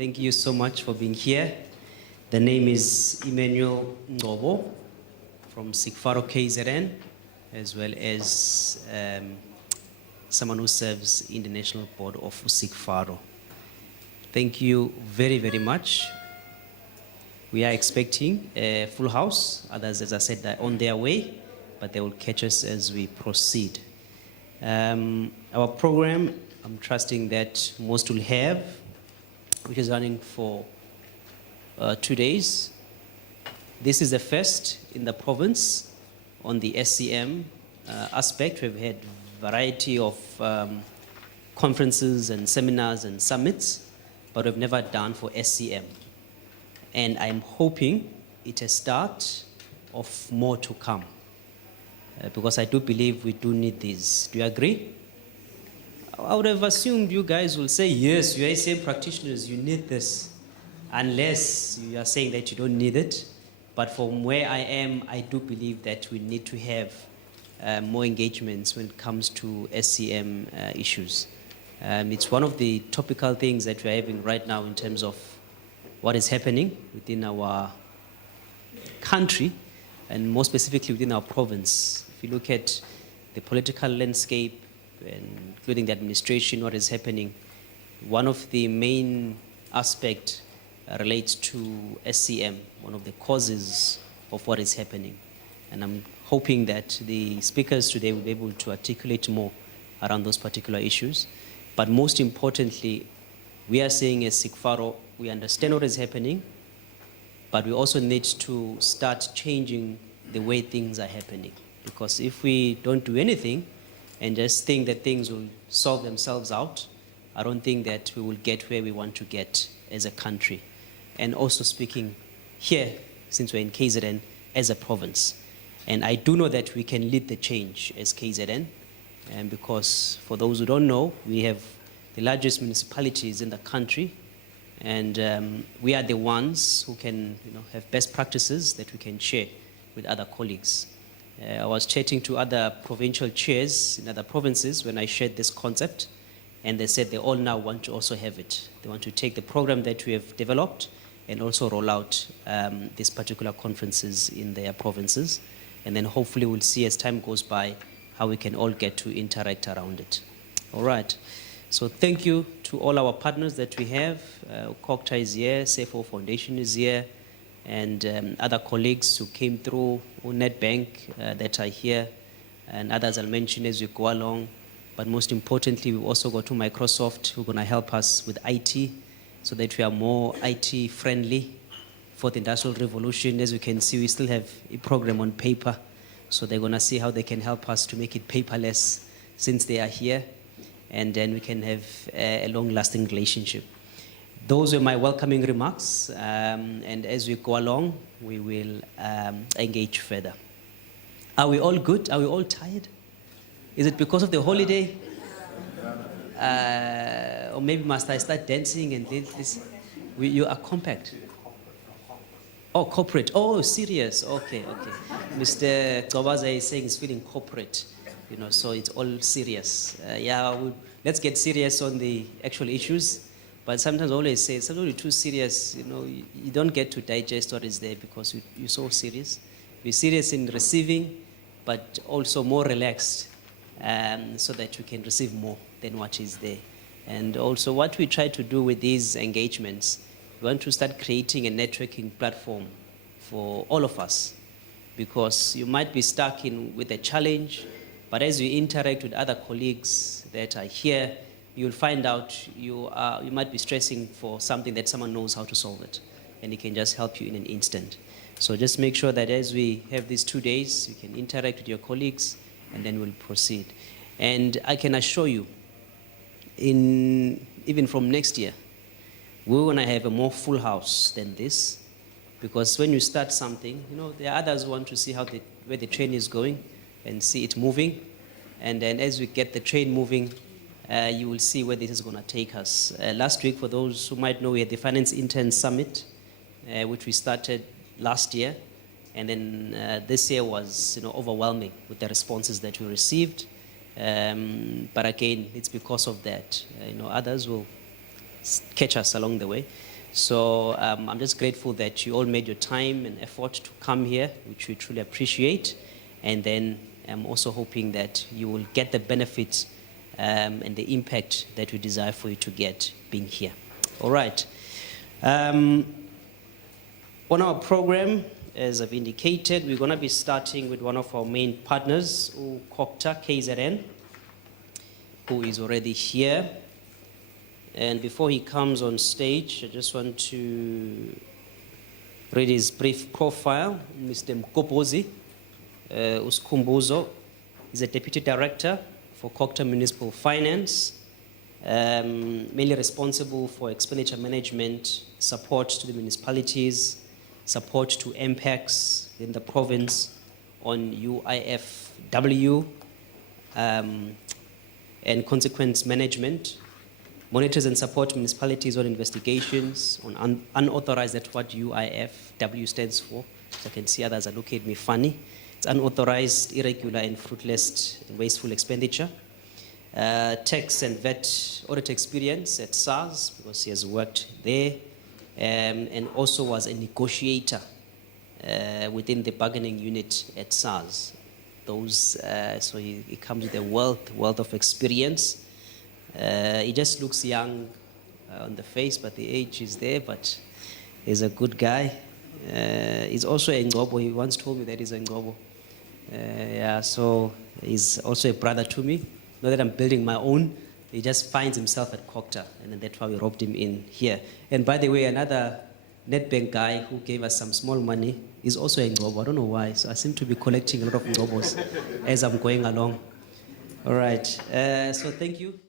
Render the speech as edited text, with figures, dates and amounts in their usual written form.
Thank you so much for being here. The name is Emmanuel Ngcobo from SIGFARO KZN, as well as someone who serves in the National Board of SIGFARO. Thank you very, very much. We are expecting a full house. Others, as I said, are on their way, but they will catch us as we proceed. Our program, I'm trusting that most will have, which is running for 2 days. This is the first in the province on the SCM aspect. We've had a variety of conferences and seminars and summits, but we've never done for SCM. And I'm hoping it's a start of more to come, because I do believe we do need this. Do you agree? I would have assumed you guys will say, yes, you are SCM practitioners, you need this, unless you are saying that you don't need it. But from where I am, I do believe that we need to have more engagements when it comes to SCM issues. It's one of the topical things that we're having right now in terms of what is happening within our country, and more specifically within our province. If you look at the political landscape, and including the administration, what is happening, one of the main aspects relates to SCM, one of the causes of what is happening. And I'm hoping that the speakers today will be able to articulate more around those particular issues. But most importantly, we are saying as SIGFARO, we understand what is happening, but we also need to start changing the way things are happening. Because if we don't do anything and just think that things will solve themselves out, I don't think that we will get where we want to get as a country. And also speaking here, since we're in KZN, as a province. And I do know that we can lead the change as KZN, and because for those who don't know, we have the largest municipalities in the country, and we are the ones who can have best practices that we can share with other colleagues. I was chatting to other provincial chairs in other provinces when I shared this concept, and they said they all now want to also have it. They want to take the program that we have developed and also roll out these particular conferences in their provinces. And then hopefully we'll see as time goes by how we can all get to interact around it. All right. So thank you to all our partners that we have. COCTA is here, SAFO Foundation is here, and other colleagues who came through, NetBank that are here, and others I'll mention as we go along. But most importantly, we've also got to Microsoft, who are going to help us with IT, so that we are more IT friendly for the Industrial Revolution. As we can see, we still have a program on paper, so they're going to see how they can help us to make it paperless since they are here, and then we can have a long-lasting relationship. Those were my welcoming remarks, and as we go along, we will engage further. Are we all good? Are we all tired? Is it because of the holiday? Or maybe must I start dancing and this? You are compact. Oh, corporate. Oh, serious. Okay, okay. Mr. Ngcobo is saying he's feeling corporate, so it's all serious. Let's get serious on the actual issues. But sometimes I always say, sometimes you're too serious, you don't get to digest what is there because you're so serious. Be serious in receiving, but also more relaxed, so that you can receive more than what is there. And also what we try to do with these engagements, we want to start creating a networking platform for all of us, because you might be stuck with a challenge, but as you interact with other colleagues that are here, you'll find out you might be stressing for something that someone knows how to solve it, and it can just help you in an instant. So just make sure that as we have these 2 days, you can interact with your colleagues, and then we'll proceed. And I can assure you, even from next year, we're going to have a more full house than this, because when you start something, there are others who want to see where the train is going and see it moving. And then as we get the train moving, you will see where this is going to take us. Last week, for those who might know, we had the Finance Intern Summit, which we started last year. And then this year was overwhelming with the responses that we received. But again, it's because of that. Others will catch us along the way. So I'm just grateful that you all made your time and effort to come here, which we truly appreciate. And then I'm also hoping that you will get the benefits and the impact that we desire for you to get being here. All right. On our program, as I've indicated, we're going to be starting with one of our main partners, Cocta KZN, who is already here. And before he comes on stage, I just want to read his brief profile. Mr. Ngcobo Uskumbuzo is a Deputy Director for Cocta Municipal Finance, mainly responsible for expenditure management, support to the municipalities, support to MPACs in the province on UIFW, and consequence management, monitors and support municipalities on investigations on unauthorized, that's what UIFW stands for. So I can see others are looking at me funny. It's unauthorized, irregular, and fruitless and wasteful expenditure. Tax and VAT audit experience at SARS, because he has worked there, and also was a negotiator within the bargaining unit at SARS. So he comes with a wealth of experience. He just looks young on the face, but the age is there, but he's a good guy. He's also a Ngcobo. He once told me that he's a Ngcobo. Yeah, so he's also a brother to me. Not that I'm building my own. He just finds himself at Cocta, and then that's why we roped him in here. And by the way, another NetBank guy who gave us some small money is also a Ngcobo. I don't know why. So I seem to be collecting a lot of Ngcobos as I'm going along. All right. So thank you.